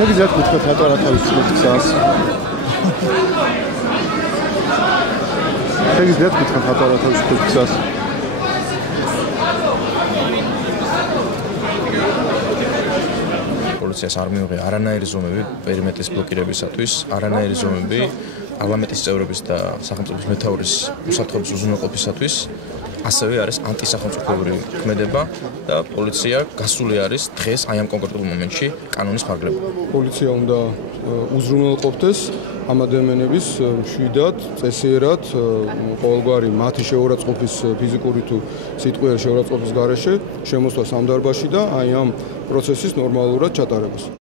შეგიძლიათ გითხრათ რატო არა თავისუფლად გზას? შეგიძლიათ გითხრათ რატო არა თავისუფლად გზას? პოლიციას არ მიუღია არანაირი ზომები პერიმეტრის ბლოკირებისათვის, არანაირი ზომები პარლამენტის წევრების და სახელმწიფოს მეთაურის უსაფრთხოების უზრუნველყოფისათვის, ასევე არის ანტისახელმწიფოებრივი ქმედება და პოლიცია გასული არის დღეს აი ამ კონკრეტულ მომენტში კანონის ფარგლებში. პოლიცია უნდა უზრუნველყოფდეს ამ ადამიანების მშვიდად, წესიერად, ყოველგვარი მათი შეურაცხყოფის ფიზიკური თუ სიტყვიერი შეურაცხყოფის გარეშე შემოსვლა სამ დარბაზში და აი ამ პროცესის ნორმალურად ჩატარებას.